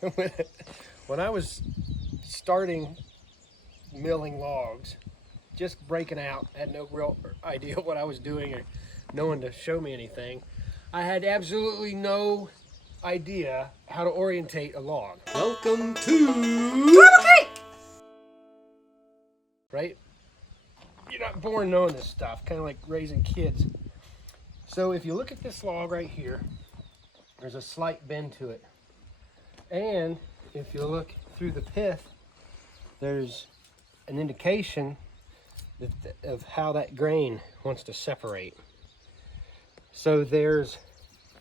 When I was starting milling logs, just breaking out, had no real idea what I was doing or no one to show me anything. I had absolutely no idea how to orientate a log. Welcome to Orientate! Right? You're not born knowing this stuff, kind of like raising kids. So if you look at this log right here, there's a slight bend to it. And if you look through the pith, there's an indication of how that grain wants to separate. So there's,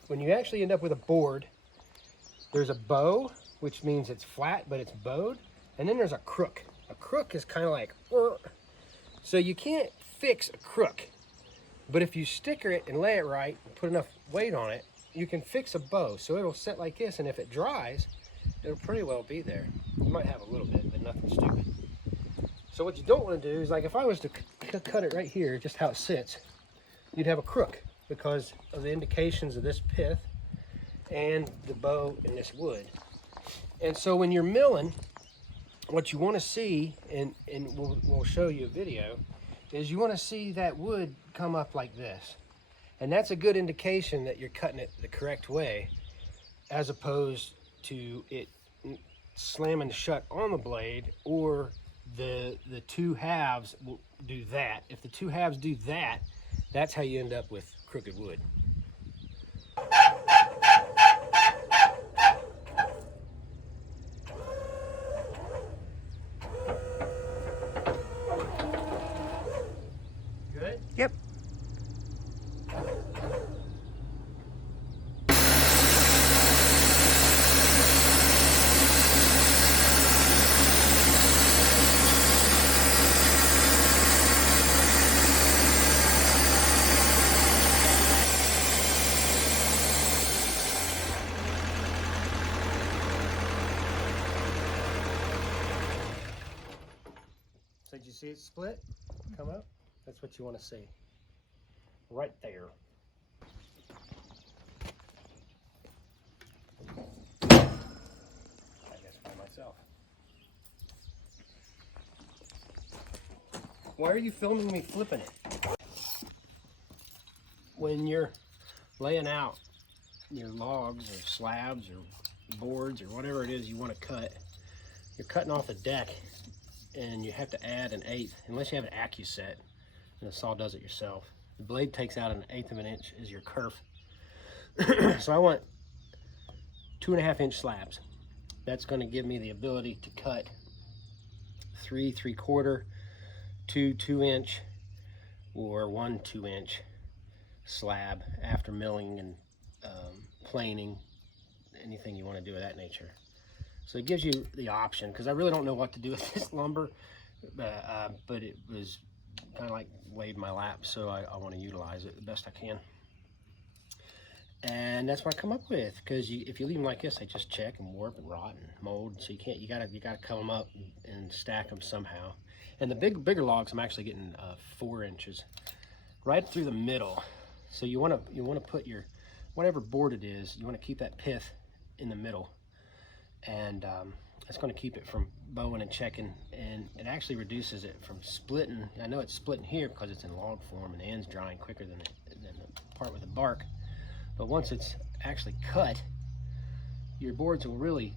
when you actually end up with a board, there's a bow, which means it's flat, but it's bowed. And then there's a crook. A crook is kind of like, so you can't fix a crook. But if you sticker it and lay it right, and put enough weight on it, you can fix a bow. So it'll set like this, and if it dries, it'll pretty well be there. You might have a little bit, but nothing stupid. So what you don't want to do is, like if I was to cut it right here, just how it sits, you'd have a crook because of the indications of this pith and the bow in this wood. And so when you're milling, what you want to see, and we'll show you a video, is you want to see that wood come up like this. And that's a good indication that you're cutting it the correct way, as opposed to it slamming shut on the blade, or the two halves will do that. If the two halves do that, that's how you end up with crooked wood. Good? Yep. So did you see it split? Come up? That's what you want to see. Right there. I guess by myself. Why are you filming me flipping it? When you're laying out your logs or slabs or boards or whatever it is you want to cut, you're cutting off a deck and you have to add an eighth, unless you have an AccuSet, and the saw does it yourself. The blade takes out 1/8 of an inch is your kerf. So I want 2.5 inch slabs. That's going to give me the ability to cut 3 3/4, 2 2 inch, or 1 2 inch slab after milling and planing, anything you want to do of that nature. So it gives you the option, because I really don't know what to do with this lumber, but it was kind of like laid in my lap, so I want to utilize it the best I can. And that's what I come up with, because if you leave them like this, they just check and warp and rot and mold. So you gotta cut them up and stack them somehow. And the bigger logs, I'm actually getting 4 inches right through the middle. So you want to put your whatever board it is, you want to keep that pith in the middle. And it's going to keep it from bowing and checking, and it actually reduces it from splitting. I know it's splitting here because it's in log form and the end's drying quicker than the part with the bark. But once it's actually cut, your boards will really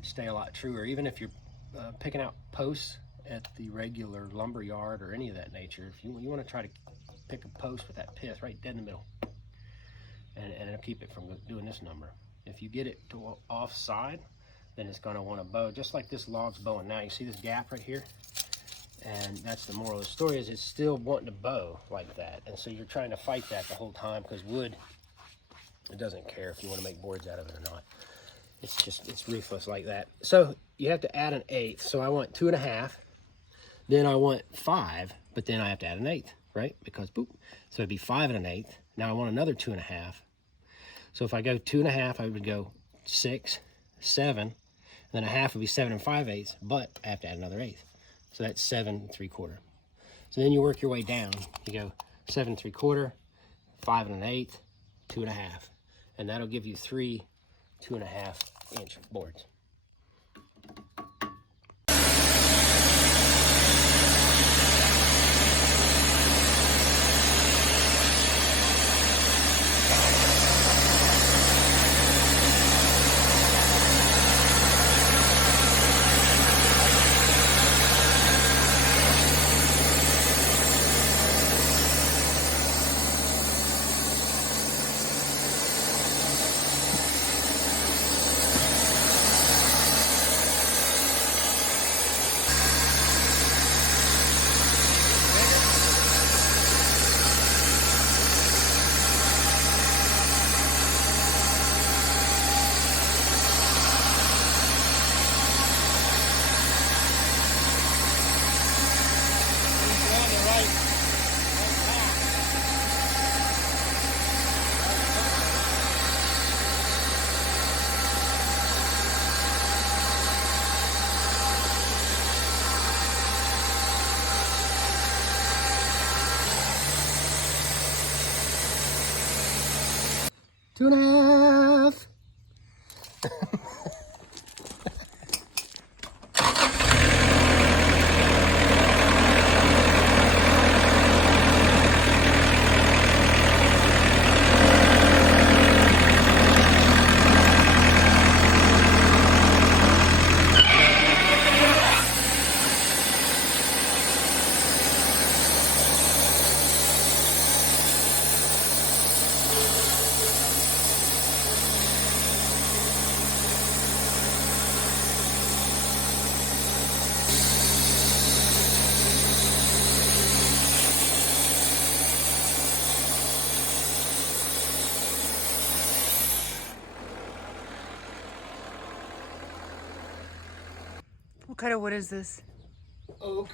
stay a lot truer. Even if you're picking out posts at the regular lumber yard or any of that nature, if you want to try to pick a post with that pith right dead in the middle, and it'll keep it from doing this number. If you get it to offside, then it's going to want to bow, just like this log's bowing now. You see this gap right here? And that's the moral of the story, is it's still wanting to bow like that. And so you're trying to fight that the whole time, because wood, it doesn't care if you want to make boards out of it or not. It's ruthless like that. So you have to add 1/8. So I want 2.5, then I want 5, but then I have to add 1/8, right? Because boop. So it'd be 5 1/8. Now I want another 2.5. So if I go 2.5, I would go 6, 7, and then a half would be 7 5/8, but I have to add another 1/8. So that's 7 3/4. So then you work your way down. You go 7 3/4, 5 1/8, 2.5, and that'll give you 3 2.5 inch boards. Two and a half. What kind of wood is this? Oak.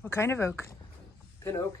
What kind of oak? Pin oak.